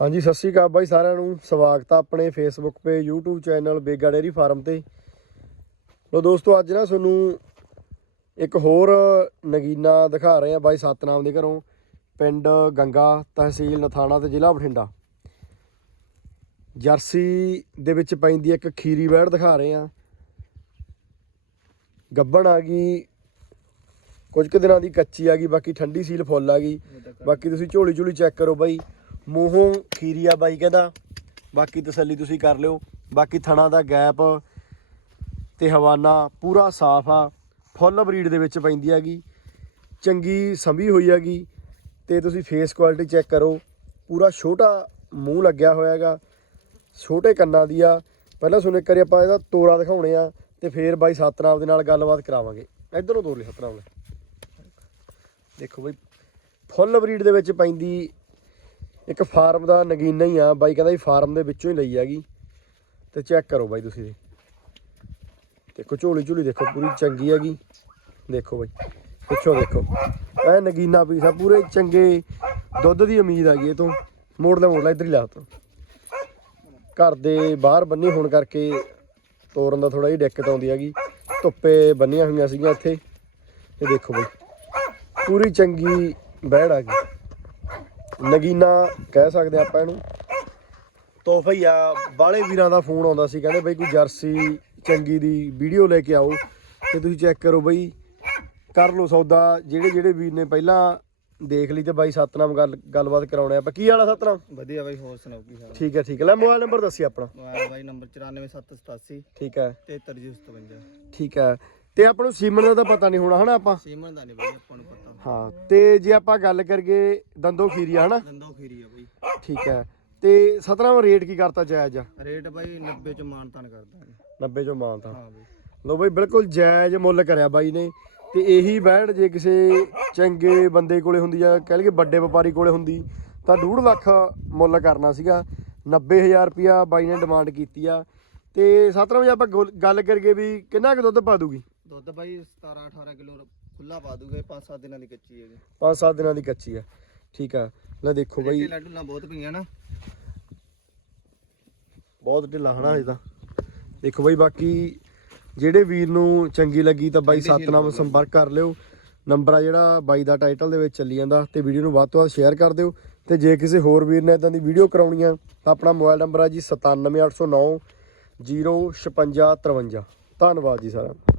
ਹਾਂਜੀ, ਸਤਿ ਸ਼੍ਰੀ ਅਕਾਲ ਬਾਈ ਸਾਰਿਆਂ ਨੂੰ। ਸਵਾਗਤ ਆ ਆਪਣੇ ਫੇਸਬੁੱਕ ਪੇ YouTube channel Bega dairy farm ਤੇ। ਲੋ ਦੋਸਤੋ, ਅੱਜ ਨਾ ਤੁਹਾਨੂੰ ਇੱਕ ਹੋਰ ਨਗੀਨਾ ਦਿਖਾ ਰਹੇ ਆ ਬਾਈ ਸਤਨਾਮ ਦੇ ਘਰੋਂ। ਪਿੰਡ ਗੰਗਾ ਤਹਿਸੀਲ ਨਥਾਣਾ ਤੇ ਜ਼ਿਲ੍ਹਾ ਬਠਿੰਡਾ। ਜਰਸੀ ਦੇ ਵਿੱਚ ਪੈਂਦੀ ਇੱਕ ਖੀਰੀ ਵੈੜ ਦਿਖਾ ਰਹੇ ਆ। ਗੱਬਣ ਆ ਗਈ, ਕੁਝ ਕੁ ਦਿਨਾਂ ਦੀ ਕੱਚੀ ਆ ਗਈ, ਬਾਕੀ ਠੰਡੀ ਸੀਲ ਫੁੱਲ ਆ ਗਈ। ਬਾਕੀ ਤੁਸੀਂ ਝੋਲੀ ਝੋਲੀ ਚੈੱਕ ਕਰੋ ਬਾਈ। ਮੂੰਹੋਂ ਖੀਰੀ ਆ ਬਾਈ ਕਹਿੰਦਾ, ਬਾਕੀ ਤਸੱਲੀ ਤੁਸੀਂ ਕਰ ਲਿਓ। ਬਾਕੀ ਥਣਾ ਦਾ ਗੈਪ ਤੇ ਹਵਾਨਾ ਪੂਰਾ ਸਾਫ਼ ਆ, ਫੁੱਲ ਬਰੀਡ ਦੇ ਵਿੱਚ ਪੈਂਦੀ ਹੈਗੀ, ਚੰਗੀ ਸੰਭੀ ਹੋਈ ਹੈਗੀ ਤੇ ਤੁਸੀਂ ਫੇਸ ਕੁਆਲਿਟੀ ਚੈੱਕ ਕਰੋ। ਪੂਰਾ ਛੋਟਾ ਮੂੰਹ ਲੱਗਿਆ ਹੋਇਆ ਹੈਗਾ, ਛੋਟੇ ਕੰਨਾਂ ਦੀ ਆ। ਪਹਿਲਾਂ ਸੁਣੇ ਕਰੀ ਆਪਾਂ ਇਹਦਾ ਤੋਰਾ ਦਿਖਾਉਣੇ ਆ ਤੇ ਫੇਰ ਬਾਈ ਸਤਨਾਮ ਦੇ ਨਾਲ ਗੱਲਬਾਤ ਕਰਾਵਾਂਗੇ। ਇਧਰੋਂ ਤੋਰ ਲਈ, ਸਤਨਾਮ ਨੇ। ਦੇਖੋ ਬਾਈ, ਫੁੱਲ ਬਰੀਡ ਦੇ ਵਿੱਚ ਪੈਂਦੀ ਇੱਕ ਫਾਰਮ ਦਾ ਨਗੀਨਾ ਹੀ ਆ, ਬਾਈ ਕਹਿੰਦਾ ਜੀ ਫਾਰਮ ਦੇ ਵਿੱਚੋਂ ਹੀ ਲਈ ਹੈਗੀ। ਤੇ ਚੈੱਕ ਕਰੋ ਬਾਈ ਤੁਸੀਂ ਦੇਖੋ, ਝੋਲੀ ਝੋਲੀ ਦੇਖੋ, ਪੂਰੀ ਚੰਗੀ ਹੈਗੀ। ਦੇਖੋ ਬਾਈ, ਪਿੱਛੋਂ ਦੇਖੋ। ਇਹ ਨਗੀਨਾ ਪੀਸ ਆ, ਪੂਰੇ ਚੰਗੇ ਦੁੱਧ ਦੀ ਉਮੀਦ ਹੈਗੀ ਇਹ ਤੋਂ। ਮੋੜ ਲੈ ਮੋੜ ਲੈ, ਇੱਧਰ ਹੀ ਲਾ ਤਾ। ਘਰ ਦੇ ਬਾਹਰ ਬੰਨੀ ਹੋਣ ਕਰਕੇ ਤੋਰਨ ਦਾ ਥੋੜਾ ਜਿਹੀ ਦਿੱਕਤ ਆਉਂਦੀ ਹੈਗੀ। ਧੁੱਪੇ ਬੰਨੀਆਂ ਹੋਈਆਂ ਸੀਗੀਆਂ ਇੱਥੇ। ਇਹ ਦੇਖੋ ਬਾਈ, ਪੂਰੀ ਚੰਗੀ ਬਹਿੜ ਆ ਗਈ ਨਗੀਨਾ ਕਹਿ ਸਕਦੇ ਆਪਾਂ ਇਹਨੂੰ। ਤੋਹਫਾ ਹੀ ਆ ਬਾਲੇ ਵੀਰਾਂ ਦਾ ਫੋਨ ਆਉਂਦਾ ਸੀ ਕਹਿੰਦੇ ਬਈ ਕੋਈ ਜਰਸੀ ਚੰਗੀ ਦੀ ਵੀਡੀਓ ਲੈ ਕੇ ਆਓ ਤੇ ਤੁਸੀਂ ਚੈੱਕ ਕਰੋ ਬਈ। ਕਰ ਲਓ ਸੌਦਾ ਜਿਹੜੇ ਜਿਹੜੇ ਵੀਰ ਨੇ ਪਹਿਲਾਂ ਦੇਖ ਲਈ ਤੇ ਬਾਈ ਸਤਨਾਮ ਗੱਲ ਗੱਲਬਾਤ ਕਰਾਉਣੇ ਆਪਾਂ ਕੀ ਵਾਲਾ ਸਤਨਾਮ? ਵਧੀਆ ਬਾਈ ਹੋਰ ਸੁਣਾਓ ਕੀ ਹਾਲ ਠੀਕ ਹੈ ਠੀਕ ਹੈ ਲੈ ਮੋਬਾਈਲ ਨੰਬਰ ਦੱਸੀ ਆਪਣਾ। ਮੋਬਾਈਲ ਬਾਈ ਨੰਬਰ 94787 ਠੀਕ ਹੈ 7357 ਠੀਕ ਹੈ ਤੇ ਆਪਾਂ ਨੂੰ ਸੀਮਨ ਦਾ ਤਾਂ ਪਤਾ ਨਹੀਂ ਹੋਣਾ ਹਨਾ ਆਪਾਂ? ਸੀਮਨ ਦਾ ਨਹੀਂ ਬਾਈ ਆਪਾਂ ਨੂੰ ਪਤਾ। ਹਾਂ ਤੇ ਜੇ ਆਪਾਂ ਗੱਲ ਕਰੀਏ ਦੰਦੋ ਖੀਰੀਆ ਹਨਾ? ਦੰਦੋ ਖੀਰੀ ਆ ਬਾਈ। ਠੀਕ ਹੈ। ਤੇ ਸਤਨਾਮ ਰੇਟ ਕੀ ਕਰਤਾ ਜਾਇਜ਼ ਆ? ਰੇਟ ਬਾਈ 90 ਚ ਮਾਨਤਾਨ ਕਰਦਾ ਹੈ 90 ਚੋਂ ਮਾਨਤਾ ਹਾਂ ਬਾਈ। ਲੋ ਬਈ ਬਿਲਕੁਲ ਜਾਇਜ਼ ਮੁੱਲ ਕਰਿਆ ਬਾਈ ਨੇ। ਤੇ ਇਹੀ ਬੈੜ ਜੇ ਕਿਸੇ ਚੰਗੇ ਬੰਦੇ ਕੋਲੇ ਹੁੰਦੀ ਜਾਂ ਕਹਿ ਲਈਏ ਵੱਡੇ ਵਪਾਰੀ ਕੋਲੇ ਹੁੰਦੀ ਤਾਂ 2.5 ਲੱਖ ਮੁੱਲ ਕਰਨਾ ਸੀਗਾ। 90000 ਰੁਪਿਆ ਬਾਈ ਨੇ ਡਿਮਾਂਡ ਕੀਤੀ ਆ। ਤੇ ਸਤਨਾਮ ਜੇ ਆਪਾਂ ਗੋਲ- ਗੱਲ ਕਰੀਏ ਵੀ ਕਿੰਨਾ ਕੁ ਦੁੱਧ ਪਾ ਦੂਗੀ? ਦੁੱਧ ਬਾਈ 17 18 ਕਿਲੋ ਖੁੱਲਾ ਪਾ ਦੂਗੇ 5-7 ਦਿਨਾਂ ਦੀ ਕੱਚੀ ਹੈਗੀ 5-7 ਦਿਨਾਂ ਦੀ ਕੱਚੀ ਆ ਠੀਕ ਆ। ਲੈ ਦੇਖੋ ਬਾਈ। ਲੱਡੂਆਂ ਬਹੁਤ ਪਈਆਂ ਨਾ। ਬਹੁਤ ਢਿੱਲਾ ਹਨਾ ਅਜੇ ਤਾਂ। ਦੇਖੋ ਬਾਈ ਬਾਕੀ ਜਿਹੜੇ ਵੀਰ ਨੂੰ ਚੰਗੀ ਲੱਗੀ ਤਾਂ ਬਾਈ ਸਤਨਾਮ ਸੰਪਰਕ ਕਰ ਲਿਓ। ਨੰਬਰ ਆ ਜਿਹੜਾ ਬਾਈ ਦਾ ਟਾਈਟਲ ਦੇ ਵਿੱਚ ਚੱਲੀ ਜਾਂਦਾ ਤੇ ਵੀਡੀਓ ਨੂੰ ਵੱਧ ਤੋਂ ਵੱਧ ਸ਼ੇਅਰ ਕਰ ਦਿਓ। ਤੇ ਜੇ ਕਿਸੇ ਹੋਰ ਵੀਰ ਨੇ ਇਦਾਂ ਦੀ ਵੀਡੀਓ ਕਰਾਉਣੀ ਆ ਤਾਂ ਆਪਣਾ ਮੋਬਾਈਲ ਨੰਬਰ ਆ ਜੀ 97809 05653 ਧੰਨਵਾਦ ਜੀ ਸਾਰਿਆਂ